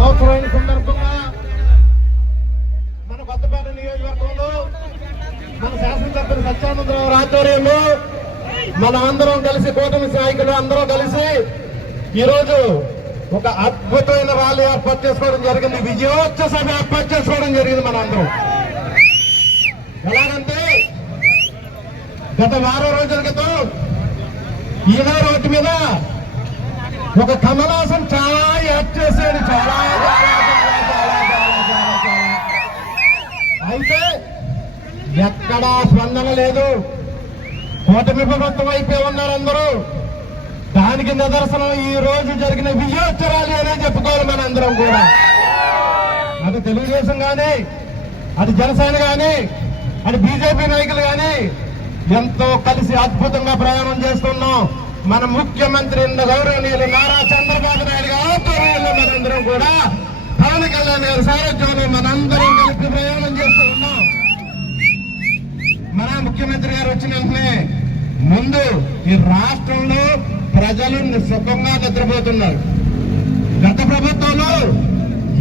అవసరమైన సందర్భంగా మన కొత్తపేట నియోజకవర్గంలో మన శాసనసభ్యులు సత్యానందరావు ఆధ్వర్యంలో మన అందరం కలిసి కూటమి నాయకులు అందరం కలిసి ఈరోజు ఒక అద్భుతమైన ర్యాలీ ఏర్పాటు చేసుకోవడం జరిగింది. విజయోత్సవ సభ ఏర్పాటు చేసుకోవడం జరిగింది మన అందరం. ఎలాగంటే గత వారం రోజుల క్రితం ఈనా రోడ్డు మీద ఒక కమలాసం చాలా యాక్ట్ చేశాడు చాలా, అయితే ఎక్కడా స్పందన లేదు. కూటమి ప్రభుత్వం అయిపోయి ఉన్నారు అందరూ. దానికి నిదర్శనం ఈ రోజు జరిగిన విజయోత్సరాలు అనే చెప్పుకోవాలి మన అందరం కూడా. అది తెలుగుదేశం కానీ అది జనసేన కానీ అది బీజేపీ నాయకులు కానీ ఎంతో కలిసి అద్భుతంగా ప్రయాణం చేస్తున్నాం. మన ముఖ్యమంత్రి గౌరవనీయులు నారా చంద్రబాబు నాయుడు గారు మనందరం కూడా పవన్ కళ్యాణ్ గారి సారథ్యంలో మనందరం కలిసి ప్రయాణం చేస్తూ ఉన్నాం మన ముఖ్యమంత్రి గారు వచ్చిన వెంటనే ముందు ఈ రాష్ట్రంలో ప్రజలు సుఖంగా నిద్రపోతున్నారు. గత ప్రభుత్వంలో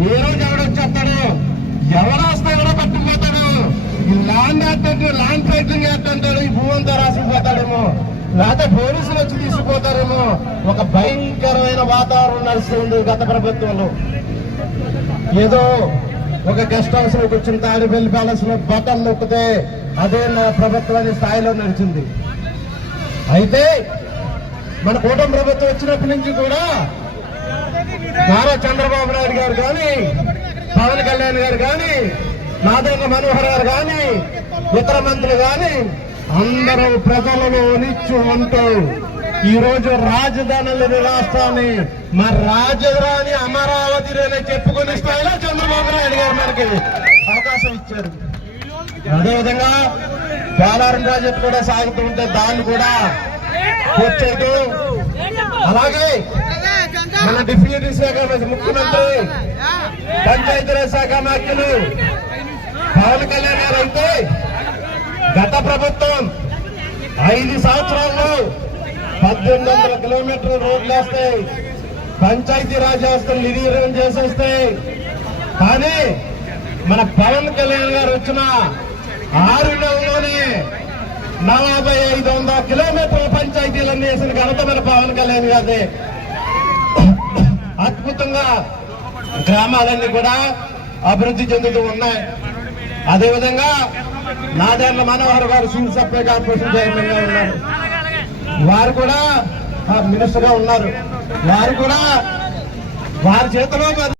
ఏ రోజు ఎవడొచ్చేస్తాడో ఎవరు వస్తే ఎవడో పట్టుకుపోతాడు ఈ ల్యాండ్ యాక్ట్ అంటే ల్యాండ్ టైటిలింగ్ యాక్ట్ అంటాడు ఈ భూ రాసిపోతాడేమో. లేకపోతే పోలీసులు వచ్చి తీసుకుపోతారేమో. ఒక భయంకరమైన వాతావరణం నడుస్తుంది గత ప్రభుత్వంలో. ఏదో ఒక గెస్ట్ హౌస్లో కూర్చుని తాడిపల్లి ప్యాలెస్లో బటన్ నొక్కితే అదే నా ప్రభుత్వాన్ని స్థాయిలో నడిచింది. అయితే మన కూటమి ప్రభుత్వం వచ్చినప్పటి నుంచి కూడా నారా చంద్రబాబు నాయుడు గారు కానీ పవన్ కళ్యాణ్ గారు కానీ నాదేంద్ర మనోహర్ గారు కానీ ఇతర మంత్రులు కానీ అందరూ ప్రజలను నిచ్చు ఉంటూ ఈ రోజు రాజధాని లేని రాష్ట్రాన్ని మా రాజధాని అమరావతి అనే చెప్పుకునే స్థాయిలో చంద్రబాబు నాయుడు గారు మనకి అవకాశం ఇచ్చారు. అదేవిధంగా పోలారం ప్రాజెక్టు కూడా సాగుతూ ఉంటే దాన్ని కూడా పూర్తి అలాగే మన డిప్యూటీ శాఖ ముఖ్యమంత్రి పంచాయతీరాజ్ శాఖ మంత్రులు పవన్ కళ్యాణ్ గారు అయితే గత ప్రభుత్వం ఐదు సంవత్సరాల్లో పద్దెనిమిది వందల కిలోమీటర్ల రోడ్లు వేస్తాయి పంచాయతీ రాజ్ వ్యవస్థలు నిర్వీర్యం చేసేస్తాయి కానీ మన పవన్ కళ్యాణ్ గారు వచ్చిన ఆరు నెలలోనే నలభై ఐదు వందల కిలోమీటర్ల పంచాయతీలన్నీ వేసిన ఘనత మన పవన్ కళ్యాణ్ గారి అద్భుతంగా గ్రామాలన్నీ కూడా అభివృద్ధి చెందుతూ ఉన్నాయి. అదేవిధంగా నాదేళ్ళ మనోహర్ గారు సివిల్ సప్లై కార్పొరేషన్ చైర్మన్గా ఉన్నారు. వారు కూడా మినిస్టర్గా ఉన్నారు. వారు కూడా వారి చేతిలో